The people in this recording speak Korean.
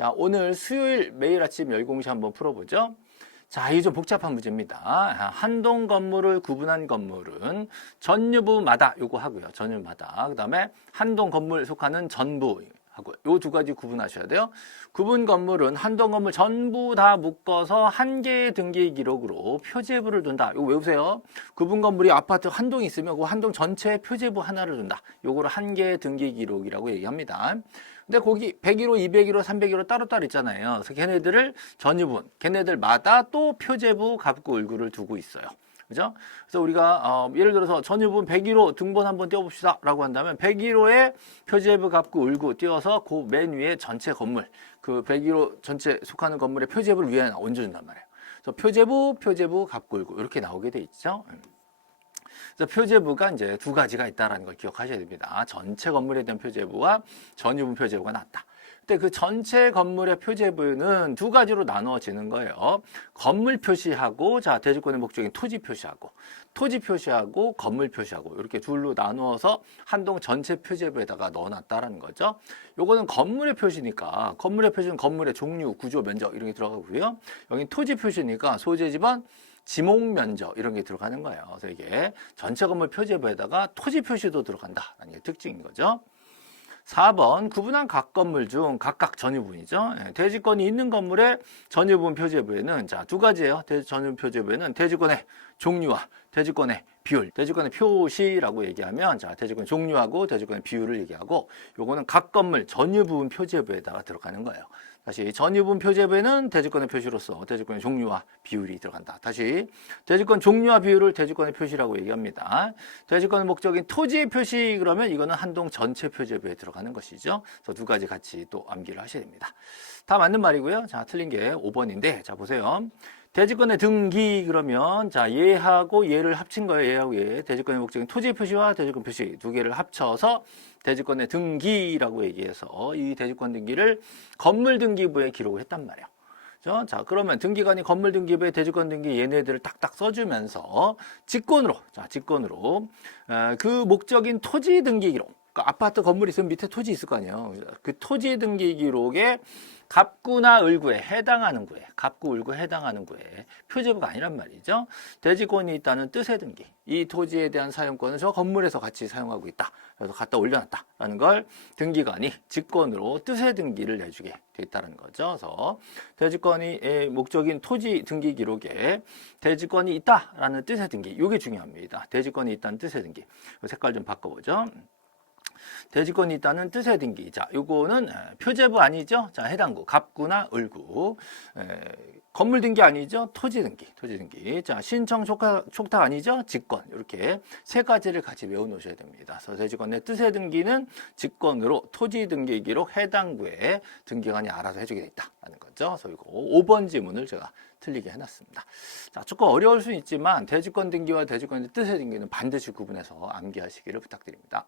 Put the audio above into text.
자, 오늘 수요일 매일 아침 열공시 한번 풀어보죠. 자, 이게 좀 복잡한 문제입니다. 아, 한동 건물을 구분한 건물은 전유부마다 요거 하고요. 전유마다. 그 다음에 한동 건물 속하는 전부 요 두 가지 구분하셔야 돼요. 구분 건물은 한동 건물 전부 다 묶어서 한 개의 등기 기록으로 표제부를 둔다. 이거 외우세요. 구분 건물이 아파트 한동 있으면 그 한동 전체에 표제부 하나를 둔다. 요거를 한 개의 등기 기록이라고 얘기합니다. 근데 거기 101호, 201호, 301호 따로따로 있잖아요. 그래서 걔네들을 전유분, 걔네들마다 또 표제부, 갑구, 을구를 두고 있어요. 그죠? 그래서 우리가 어, 예를 들어서 전유분 101호 등본 한번 띄워봅시다 라고 한다면 101호에 표제부 갑구 을구 띄워서 그 맨 위에 전체 건물 그 101호 전체 속하는 건물의 표제부를 위에 얹어준단 말이에요. 그래서 표제부, 표제부, 갑구 을구 이렇게 나오게 돼 있죠. 음. 그래서 표제부가 이제 두 가지가 있다라는 걸 기억하셔야 됩니다. 전체 건물에 대한 표제부와 전유분 표제부가 낮다. 근데 그 전체 건물의 표제부는 두 가지로 나누어지는 거예요. 건물 표시하고 자 대지권의 목적인 토지 표시하고 토지 표시하고 건물 표시하고 이렇게 둘로 나누어서 한동 전체 표제부에다가 넣어놨다라는 거죠. 요거는 건물의 표시니까 건물의 표시는 건물의 종류, 구조, 면적 이런 게 들어가고요. 여기 토지 표시니까 소재 지번 지목 면적 이런 게 들어가는 거예요. 그래서 이게 전체 건물 표제부에다가 토지 표시도 들어간다라는 게 특징인 거죠. 4번 구분한 각 건물 중 각각 전유분이죠. 예, 대지권이 있는 건물의 전유분 표제부에는 자 두 가지예요. 대, 전유분 표제부에는 대지권의 종류와 대지권의 비율, 대지권의 표시라고 얘기하면 자 대지권 종류하고 대지권의 비율을 얘기하고 요거는 각 건물 전유분 표제부에다가 들어가는 거예요. 다시 전유분 표제부에는 대지권의 표시로서 대지권의 종류와 비율이 들어간다. 다시 대지권 종류와 비율을 대지권의 표시라고 얘기합니다. 대지권의 목적인 토지의 표시 그러면 이거는 한동 전체 표제부에 들어가는 것이죠. 그래서 두 가지 같이 또 암기를 하셔야 됩니다. 다 맞는 말이고요. 자, 틀린 게 5번인데 자 보세요. 대지권의 등기 그러면 자 얘하고 얘를 합친 거예요. 얘하고 얘. 대지권의 목적인 토지 표시와 대지권 표시 두 개를 합쳐서 대지권의 등기라고 얘기해서 이 대지권 등기를 건물 등기부에 기록을 했단 말이에요. 그죠? 자, 그러면 등기관이 건물 등기부에 대지권 등기 얘네들을 딱딱 써주면서 직권으로, 자, 직권으로, 어, 그 목적인 토지 등기 기록, 그 아파트 건물 있으면 밑에 토지 있을 거 아니에요. 그 토지 등기 기록에 갑구나 을구에 해당하는 구에, 갑구, 을구에 해당하는 구에 표제부가 아니란 말이죠. 대지권이 있다는 뜻의 등기. 이 토지에 대한 사용권을 저 건물에서 같이 사용하고 있다. 그래서 갖다 올려놨다라는 걸 등기관이 직권으로 뜻의 등기를 내주게 돼 있다는 거죠. 그래서 대지권이 목적인 토지 등기 기록에 대지권이 있다라는 뜻의 등기. 이게 중요합니다. 대지권이 있다는 뜻의 등기. 색깔 좀 바꿔보죠. 대지권이 있다는 뜻의 등기. 자, 요거는 에, 표제부 아니죠? 자, 해당구, 갑구나 을구. 에, 건물 등기 아니죠? 토지 등기, 토지 등기. 자, 신청 촉탁, 촉탁 아니죠? 직권. 이렇게 세 가지를 같이 외워 놓으셔야 됩니다. 그래서 대지권의 뜻의 등기는 직권으로 토지 등기 기록 해당 구에 등기관이 알아서 해주게 돼 있다라는 거죠. 그래서 이거 5번 지문을 제가 틀리게 해놨습니다. 자, 조금 어려울 수는 있지만 대지권 등기와 대지권의 뜻의 등기는 반드시 구분해서 암기하시기를 부탁드립니다.